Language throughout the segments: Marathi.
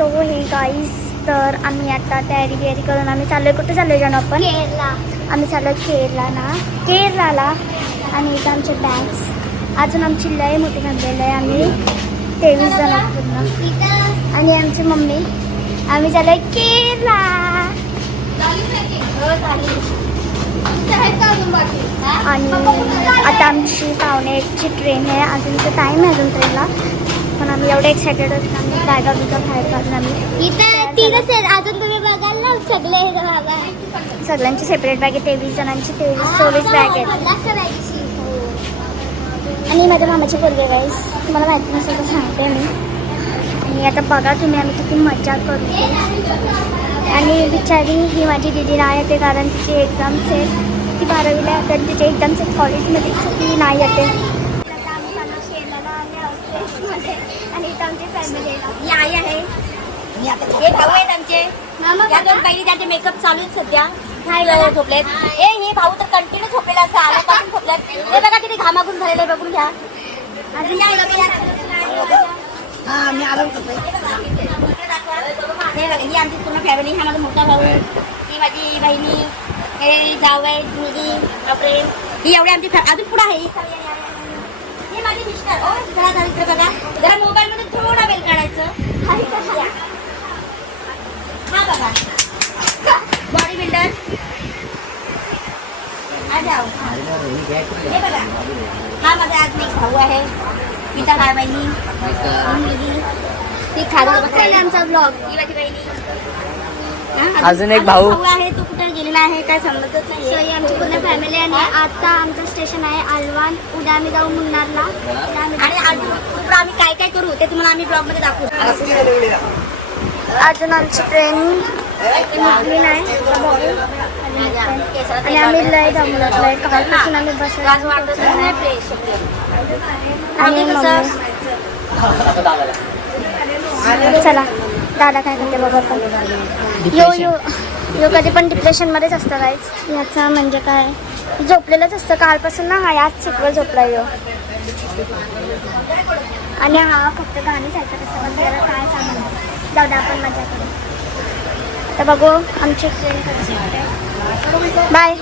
सो हे गाईस, तर आम्ही आता तयारी बियारी करून आम्ही चाललोय. कुठे चाललोय जाणं आपण? केरला. आम्ही चाललो केरळाला. आणि इथं आमचे बॅग्स. अजून आमची लय मोठी घाललेलं आहे. आम्ही 23 जण आहोत पूर्ण. आणि आमची मम्मी. आम्ही चाललोय केरला. आणि आता आमची 1:45ची ट्रेन आहे. अजून तर टाईम आहे अजून ट्रेनला. पण आम्ही एवढे एक्सायटेड होतो. आम्ही बॅगा बिगा बाहेर काढून आम्ही इथं तीनच आहेत. अजून तुम्ही बघाल ना सगळे सगळ्यांची सेपरेट बॅग आहे. 23 जणांची 24 बॅग आहेत. आणि माझ्या मामाची पोरगी गाईस, तुम्हाला माहिती नसेल तर सांगते मी. आणि आता बघा तुम्ही आम्ही किती मजा करतो. आणि बिचारी ही माझी दिदी नाही येते कारण तिची एक्झाम्स आहेत. ती 12वीला आहे तर तिचे एक्झाम्स आहेत कॉलेजमध्ये, ती नाही येते. आणि इथं आमची फॅमिली ही आई आहे, हे भाऊ आहेत आमचे. या दोन बहिणी त्यांचे मेकअप चालू आहेत सध्या. झोपलेत. हे भाऊ तर कंटिन्यू झोपलेला असं आल्यापासून झोपलेत. हे बघा किती घामाघूम झालेले बघून घ्या. अजून ही आमची पूर्ण फॅमिली. हा माझा मोठा भाऊ, ही माझी बहिणी, हे जाऊ आहे मुलगी, बापरे ही एवढी आमची अजून पुढे आहे. हे माझे मिस्टर. ओ जरा इकडे बघा, जरा मोबाईल मध्ये थोडा वेळ काढायचं. हा बघा बॉडी बिल्डर. हे बघा हा माझा आज एक भाऊ आहे. गीता काय बहिणी, मुलगी ती खाली आमचा ब्लॉग. ही माझी बहिणी. अजून एक भाऊ आहे, तो कुठे गेलेला आहे काय समजत नाही. ही आमची पूर्ण फॅमिली. आणि आता आमचं स्टेशन आहे आलवान. उद्या आम्ही जाऊ मुन्नारला. आणि आम्ही काय काय करू ते तुम्हाला आम्ही ब्लॉग मध्ये दाखवू. अजून आमची ट्रेन निघली नाही. आणि आम्ही लय दमलोय. कालपासून आम्ही बसला. आणि चला दादा काय करते बघा. यो कधी पण डिप्रेशनमध्येच असतं काहीच. याचा म्हणजे काय, झोपलेलंच असतं कालपासून ना. हा याच शिकवत झोपला यो. आणि हा फक्त गाणीच ऐकत असतं. पण त्याला काय सांगणार. जाऊ दे आपण मजा करू. तर बघू आमची ट्रेन कधी सुटते. बाय.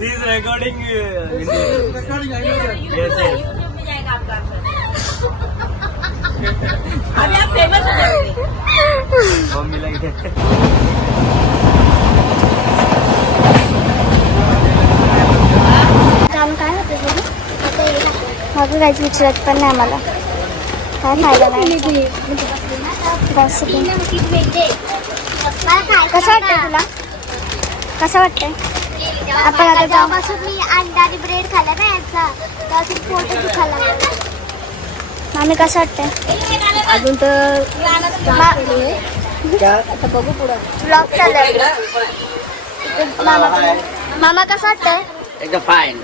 He's recording. Yes, अभी आप फेमस हो जाएंगे. Mummy like that. काम काय होते बघू काहीच विचारत पण नाही आम्हाला. काय फायदा नाही. बस कसं वाटतंय तुला? कसं वाटतंय? आपण आता जेव्हापासून मी अंडा आणि ब्रेड खाल्ला ना याचा, त्यापासून पोट दुखायला लागलं. मामी कसं वाटतंय? अजून तर आता बघू पुढं. ब्लॉग चाललाय. मामा कसं वाटतंय? एकदम फाईन.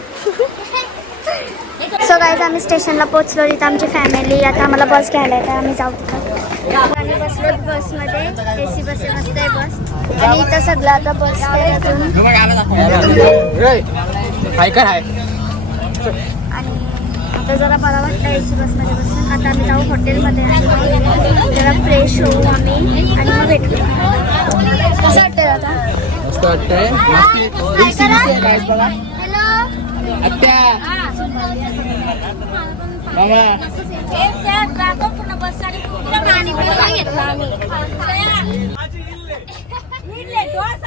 सो गाईज आम्ही स्टेशनला पोहोचलो. तिथं आमची फॅमिली. आता आम्हाला बस घ्यायला आहे तर आम्ही जाऊ तिथं. आम्ही बसलो बसमध्ये. AC बस आहे बस. आणि इथं सगळं आता बस आहे अजून. आणि आता जरा बरं वाटतं AC बसमध्ये बसून. आता आम्ही जाऊ हॉटेलमध्ये. जरा फ्रेश होऊ आम्ही आणि मग भेटू. कसं वाटतंय आता? मस्त वाटतंय.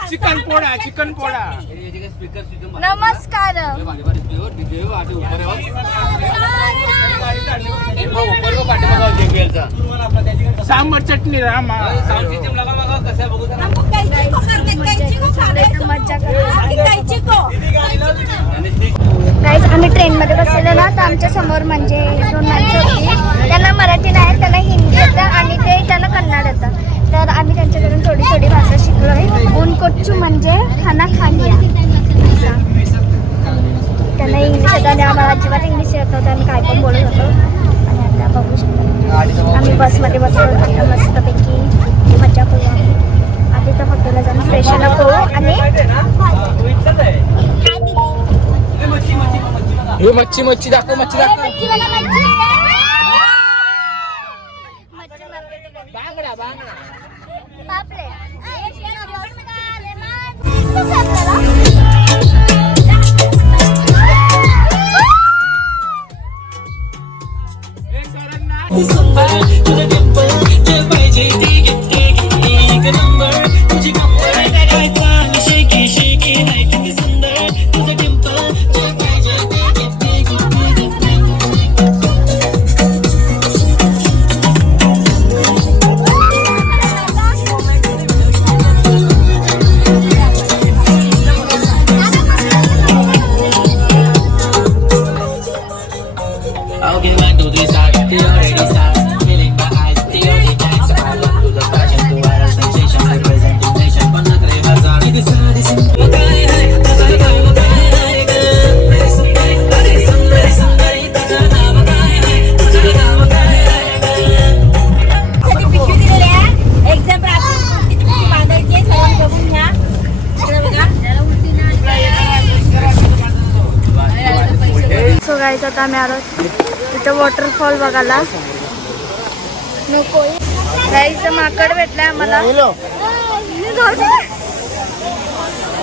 चिकन पोळा. नमस्कार. सांबर चटणी रामा. गाईज आम्ही ट्रेनमध्ये बसलेलो ना, तर आमच्या समोर म्हणजे 2 माणसं होती. त्यांना मराठी नाही, त्यांना हिंदी येतं आणि त्यांना कन्नड येतं. तर आम्ही त्यांच्याकडून थोडी थोडी भाषा शिकलो आहे. ऊन कोच्चू म्हणजे खाना खा लिया. त्यांना इंग्लिश येतं आणि आम्हाला अजिबात इंग्लिश येत होतं. आम्ही काय पण बोलत होतो. आणि आता बघू शकतो आम्ही बसमध्ये बसलो. आता मस्तपैकी मजा करू आम्ही. आधी तर हॉटेलला जाऊन फ्रेशन अप होऊ. आणि हे मच्छी मच्छी दाखव मच्छी दाखव. बांगडा बांगडा. I'll get back to this side, they already start. Feeling my eyes, they already dance. I love to the passion, to our sensation, representing nation. Panna Treva Zari, this is Makai hai, Tazai Kai Makai hai, Very Sundari, Very Sundari, Tazana Makai hai, Tazana Makai hai. पिशवी दिलेली आहे. एक्झाम्पल आपण किती पिशवी बांधायची आहे सर्वांनी बघून घ्या. इकडे बघा. सो गाईज आता आम्ही आलो इथं वॉटरफॉल बघायला. नको गाईज माकड भेटलाय आम्हाला.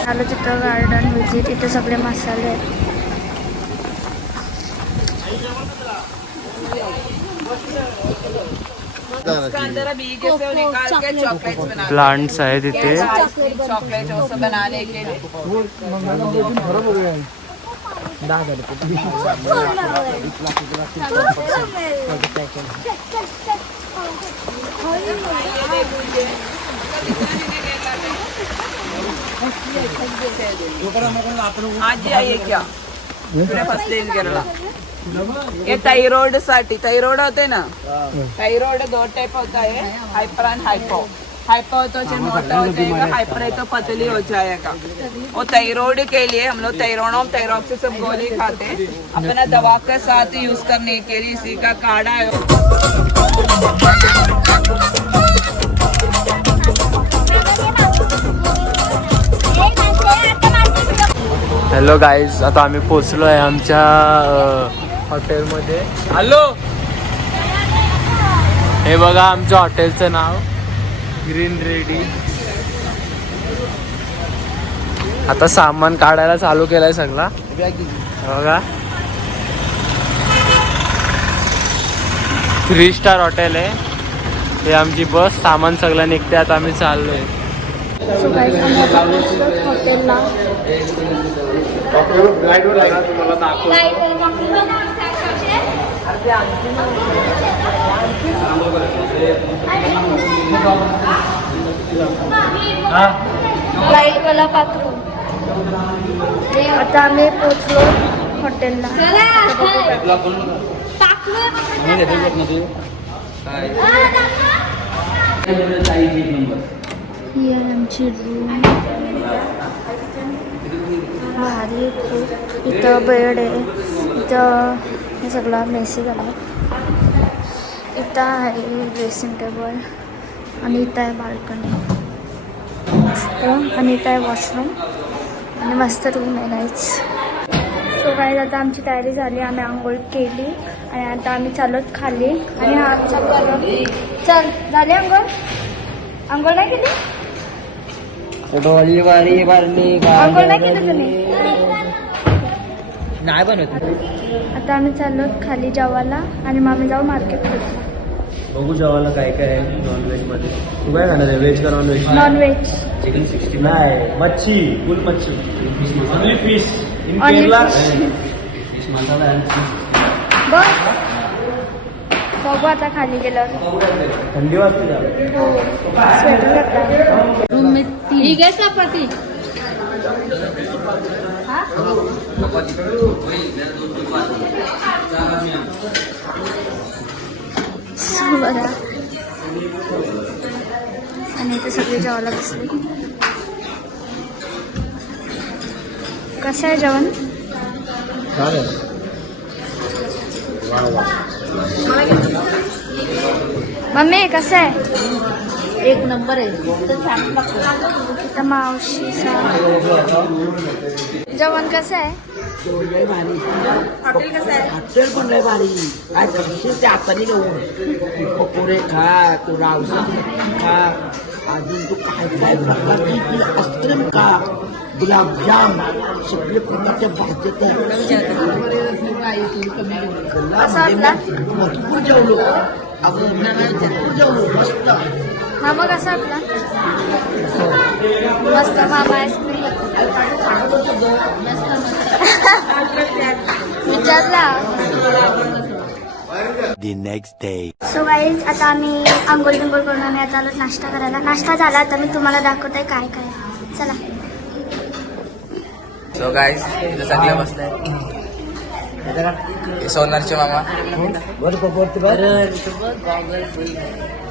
आलो तिथं गार्डन व्हिजिट. इथे सगळे मसाले आहेत. प्लांट्स आहेत इथे. चॉकलेट उसको बनाने के लिए आज आइए क्या फर्स्ट डे इन केरला. ये थायरॉइड साठी थायरॉइड होते ना. थायरॉइड 2 टाइप होता है, हाइपर एंड हाइपो. हाइपर हो तो मोटा हो जाएगा, हाइपर है तो पतली हो जाएगा. वो थायरॉइड के लिए हम लोग थायरोनोम थायरॉक्सिन सब गोली खाते हैं अपना दवा के साथ यूज करने के लिए. इसी का काढ़ा है. हॅलो गाईज, आता आम्ही पोचलो आहे आमच्या हॉटेलमध्ये. हॅलो, हे बघा आमच्या हॉटेलचं नाव ग्रीन रेडी. आता सामान काढायला चालू केलंय सगळा. बघा 3 स्टार हॉटेल आहे. हे आमची बस, सामान सगळं निघते. आता आम्ही चाललोय. सो गाईज आम्ही आता पोचलो हॉटेलला. लाईटवाला पात्रू. आता आम्ही पोचलो हॉटेलला. ही आहे आमची रूम. भारी आहे खूप. इथं बेड आहे. इथं हे सगळा मेसी झाला. इथं आहे ड्रेसिंग टेबल आणि इथं आहे बाल्कनी मस्त. आणि इथं आहे वॉशरूम आणि मस्त रूम आहे गाईज. सो गाईज आता आमची तयारी झाली. आम्ही आंघोळ केली आणि आता आम्ही चालत खाली. आणि हा आमचा चल झाली आंघोळ. आंघोळ नाही केली. आंघोळ नाही केली तुम्ही. नाही बनवत. आता आम्ही चाललो खाली जेवायला आणि मग आम्ही जाऊ मार्केटमध्ये. बघू जेवायला काय काय आहे नॉनव्हेज मध्ये. तू काय खाणार आहे, व्हेज का नॉनव्हेज? नॉनव्हेज. चिकन 60 नाही, मच्छी, फुल मच्छी, only fish in Only Kerala. fish. Fish masala आहे. बघ बघू आता खाली गेल्यावर. थंडी वाजते का? हो स्वेटर घातला. रूम में ठीक आहे चपाती. बघा आणि इथे सगळे जेवायला बसले. कसं आहे जेवण? मम्मी कसं आहे? एक नंबर आहे तर छान लागतो. इथं मावशीचा जेवण कसं आहे? हॉटेल कसं आहे? हॉटेल पण लय भारी. काय करशील ते हाताने घेऊन पकोडे खा, तू रावसाची खा, अजून तू काय काय प्रकारची ती आईस्क्रीम खा, गुलाबजाम, सगळे प्रकारच्या भाज्या कसं आपला भरपूर जेवलो. आपण भरपूर जेवलो. मस्त. मामा कसा आपला? मस्त मामा आईस्क्रीम विचारला. The next day. So guys आता आम्ही आंघोळ बिंघोळ करून आम्ही आता आलो नाश्ता करायला. नाश्ता झाला आता मी तुम्हाला दाखवते काय काय. चला. सो गाईज इथं सगळे बसले. सोनारचे मामा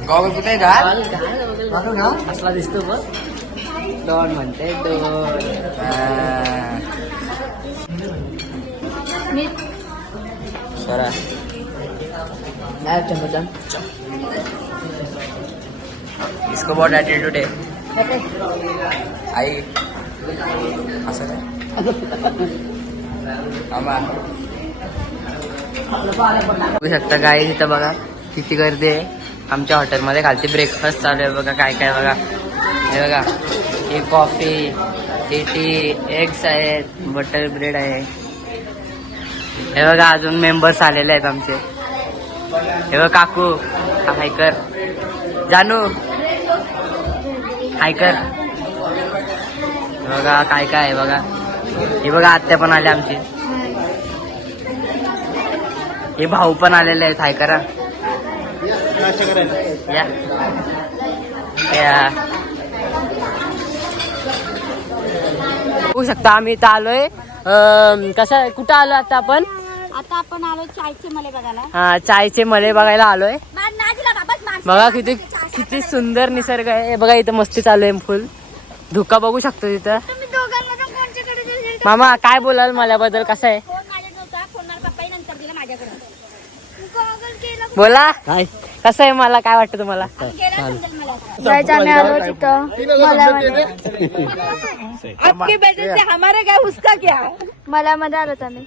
गॉगल कुठे आहे का? असला दिसतो बघ. डॉन म्हणते डॉन. सरा इसको बहुत एटीट्यूड है आई. असं काय मामा बघू शकता काय इथं बघा किती गर्दी आहे आमच्या हॉटेलमध्ये. खालती ब्रेकफास्ट चालू आहे बघा काय काय बघा. हे बघा ही कॉफी, ही टी, एग्स आहेत, बटर ब्रेड आहे. हे बघा अजून मेंबर्स आलेले आहेत आमचे. हे बघा काकू हायकर, जानू हायकर. हे बघा काय काय आहे बघा. हे बघा आत्या पण आले आमचे. हे भाऊ पण आलेले आहेत हायकरा. या बघू शकता आम्ही इथं आलोय. कसं कुठं आलो आता आपण? आता आपण आलो चायचे मले बघायला. हा चायचे मले बघायला आलोय. बघा किती किती सुंदर निसर्ग आहे. हे बघा इथं मस्ती चालू आहे फुल. धुका बघू शकतो तिथं. मामा काय बोलाल माझ्याबद्दल कसं आहे? बोला कसं आहे मला काय वाटतं तुम्हाला? जायचं आम्ही आलो तिथं आपके बेटे से हमारे क्या उसका क्या? मला मध्ये आलोत आम्ही.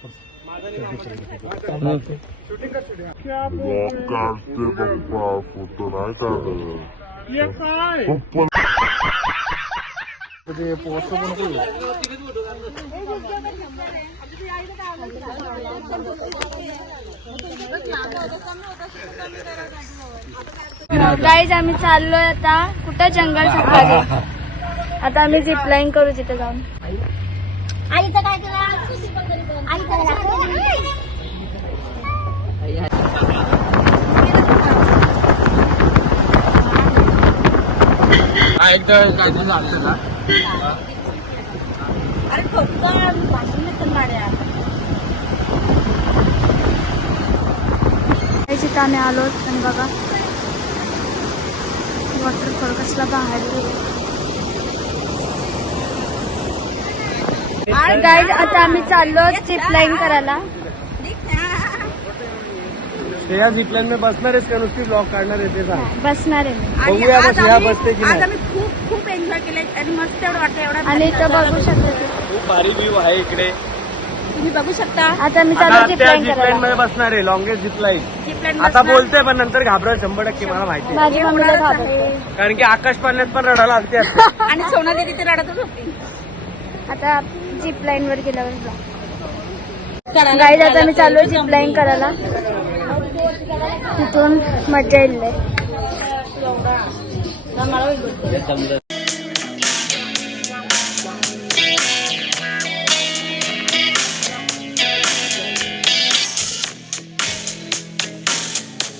गाईज आम्ही चाललोय आता कुठं जंगल सफारी. आता आम्ही झिपलाईन करू तिथे जाऊन. आईचं काय केलं? आईचं एकदा काहीतरी झालं ना. अरे खोटं भाषण पण माड्या. तिथं आम्ही आलो आणि बघा वॉटरफॉल कसला बाहेर. गाईड आता आम्ही चाललो झिपलाईन करायला. या झिपलाईन में बसणार आहेस का नुसती ब्लॉग काढणार आहे ते सांग. बसणार आहे मी. बघूया बस या बसते की आज नाही. आम्ही खूप खूप एन्जॉय केले आणि मस्त एवढं वाटतं. एवढा आणि इथं बघू शकता खूप भारी व्ह्यू आहे इकडे. तुम्ही बघू शकता. आता मी आता चाललो त्या झिपलाईन झिपलाईन करायला. मध्ये बसणार आहे. Longest zipline. झिपलाईन आता बोलतोय पण नंतर घाबरत 100% मला माहिती आहे. माझी मम्मीला घाबरते. कारण की आकाश पाण्यात पण रडायला लागते. आणि सोना दिदी ते रडतच होती. आता झिपलाईन वर गेल्यावर जा. गाईड आता मी चाललो झिपलाईन करायला. तिथून मजा येईल.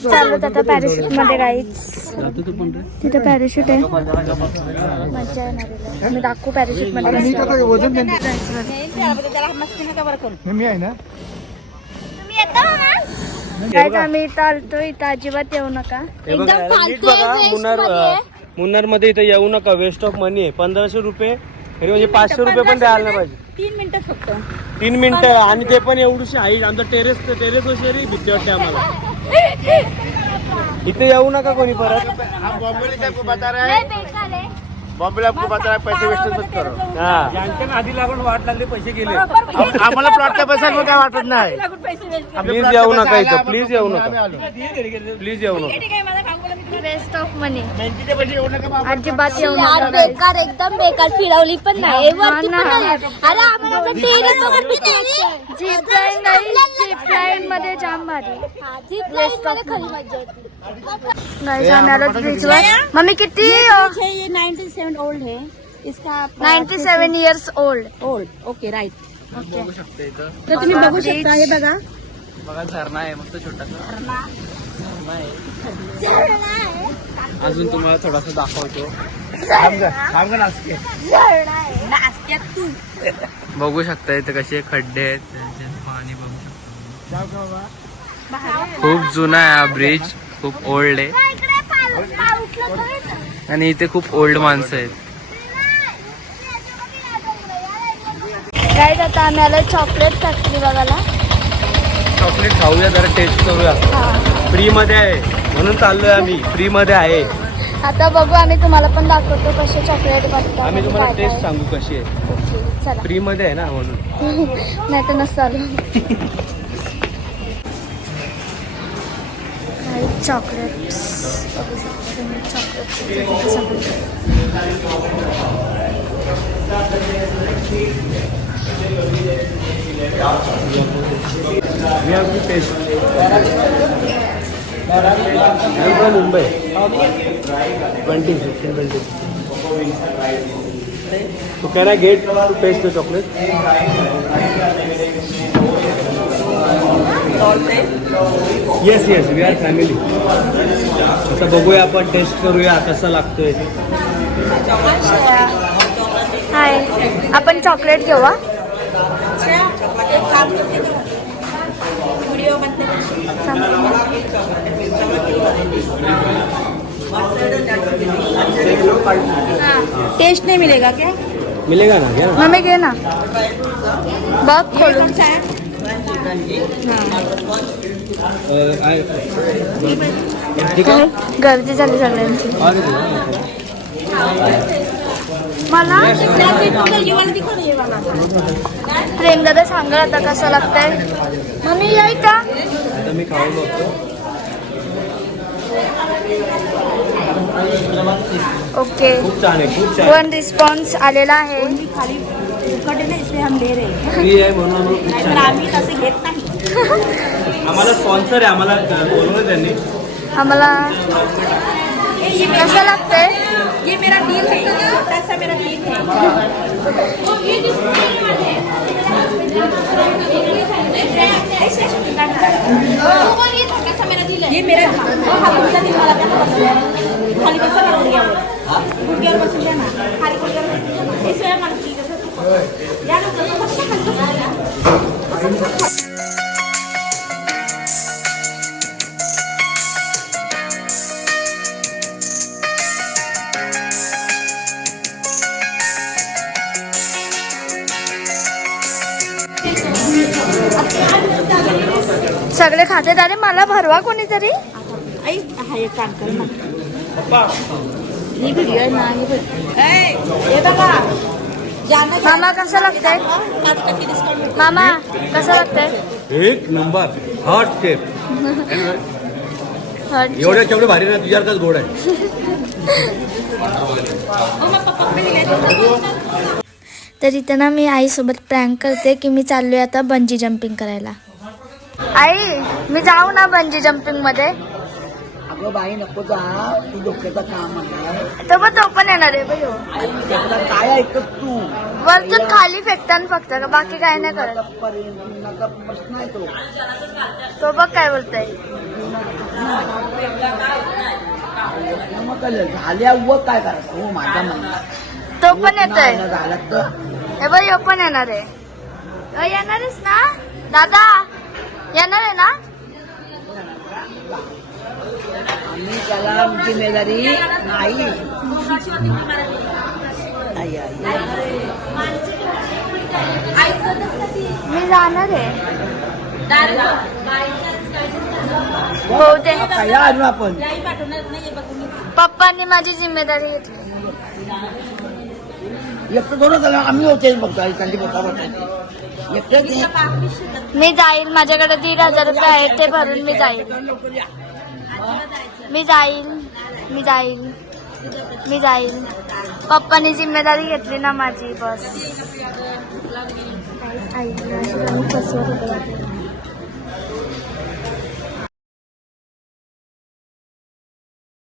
चाललो आता पॅराशूट मध्ये गाईच. तिथं पॅराशूट आहे. मजा येणार आहे. मी दाखवू पॅराशूट मध्ये. त्याला मस्ती नका बरं करू. मी आहे ना. गाईज आम्ही इथं आलतो. इथं अजिबात येऊ नका. मुन्नार मध्ये इथे येऊ नका. वेस्ट ऑफ मनी आहे. 1500 रुपये म्हणजे 500 रुपये पण द्यायला नाही पाहिजे. 3 मिनिटं फक्त. 3 मिनिटं आणि ते पण एवढीशी आहे. आमचं टेरेस टेरेस वगैरे भीती वाटते आम्हाला. इथे येऊ नका कोणी परत. नहीं बेकार है. बॉम्बेला आपको बता पैसे वेस्ट मत करो. हा आम्हाला प्लॉटच्या पैशावर काय वाटत नाही. प्लीज येऊ नका इथं, प्लीज येऊ नका, प्लीज येऊ नका. वेस्ट ऑफ मनी. मेहनतीचे पैसे येऊ नका बाबा. अजिबात येऊ यार नका guys. बेकार एकदम बेकार फिरवली पण नाही वरती हा पण ना. नाही. अरे आम्हाला तर टेरेस वर पण यायचंय. झिप लाईन नाही, झिप लाईन मध्ये जाम भारी. झिप लाईन मध्ये खरी मजा येते. गाईज आम्ही आलो ब्रिजवर. मम्मी किती ये 97 ओल्ड है इसका 97 years old. Old okay right. बघू शकता इथं. तर तुम्ही बघू शकता हे बघा बघा झरणा आहे मस्त छोटासा. अजून तुम्हाला थोडासा दाखवतो. नाश्त्यात तू बघू शकता इथं कसे खड्डे आहेत, त्याच्यात पाणी बघू शकता. खूप जुना आहे हा ब्रिज, खूप ओल्ड आहे. आणि इथे खूप ओल्ड माणसं आहेत. गाईज आता आम्ही आलो चॉकलेट फॅक्टरी बघायला. चॉकलेट खाऊया, जरा टेस्ट करूया. फ्री मध्ये आहे म्हणून चाललोय आम्ही, फ्री मध्ये आहे. आता बघू, आम्ही तुम्हाला पण दाखवतो कसे चॉकलेट बनतात. आम्ही तुम्हाला काय टेस्ट काय. सांगू कशी आहे. ओके, चला. फ्री मध्ये आहे ना म्हणून. नाही तर नसतं chocolates We have to taste. I'm from Mumbai. 20. So can I get to taste the chocolate? Yes, we are family. आता बघूया, आपण टेस्ट करूया कसं लागतोय. हाय, आपण चॉकलेट घेऊ हा? टेस्ट नहीं मिलेगा क्या? मिलेगा ना क्या? मम्मी घे ना, बघ खोलून. ठीक आहे. गर्दी झाली सगळ्यांची. और दे. मला ये वाला दिखो ना, ये वाला. प्रेम दादा सांगा आता कसं लागतंय. मम्मी याय का? आता मी खाऊन बघतो. ओके, खूप छान आहे, खूप छान. 1 रिस्पॉन्स आलेला आहे. खाली फुकट है ना, इसलिए हम ले रहे हैं. फ्री आहे म्हणून आम्हाला खूप छान तर आहे. आम्ही तसे घेत नाही. आम्हाला स्पॉन्सर आहे, आम्हाला बोलवलं त्यांनी. आम्हाला कसं लागतंय? ये मेरा डील है, छोटा सा मेरा डील है. ये मेरा हा तुमचा दिल मला द्या. खाली बसा ना गुडघ्यावर. गुडघ्यावर बसून द्या ना. खाली गुडघ्यावर बसून द्या ना. हे मला ठीक आहे. या ना, कसं खाली बसा. सगळे खाते. अरे मला भरवा कोणीतरी. आई हा एक काम कर ना. ही व्हिडिओ आहे ना, ही व्हिडिओ. हे बघा. मामा कसं लागतंय? 5% डिस्काउंट. मामा कसं लागतंय? एक नंबर हॉट स्टेप. एवढ्या केवढे भारी ना, तुझ्यासारखाच गोड आहे. तर इथं ना मी आईसोबत प्रँक करते की मी चाललोय आता बंजी जम्पिंग करायला. आई, मी जाऊ ना बंजी जम्पिंग मध्ये? अगं बाई नको जा, तू डोक्याचं काम आहे. तर मग तो पण येणार आहे बघ. त्याला काय ऐकत तू? वरतून खाली फेकताना फक्त, बाकी काय नाही करत. नका प्रश्न आहे तो. तो बघ काय बोलतोय. मग झाल्या व काय करायचं? हो माझ्या मनात तो पण येतोय. झाला तर हे बघ, यो पण येणार आहे. येणारच ना दादा? येणार आहे ना? आम्ही त्याला जिम्मेदारी नाही. मी जाणार आहे. हो ते काय आणू आपण पप्पांनी माझी जिम्मेदारी घेतली. एकटं दोन झालं आम्ही होते बघतो त्यांची बघा बघायची एकटं मी जाईल, माझ्याकडे 1,500 रुपये आहेत ते भरून मी जाईल. मी जाईल मी जाईल मी जाईल. पप्पानी जिम्मेदारी घेतली ना माझी, बस. आईला फसवत होते.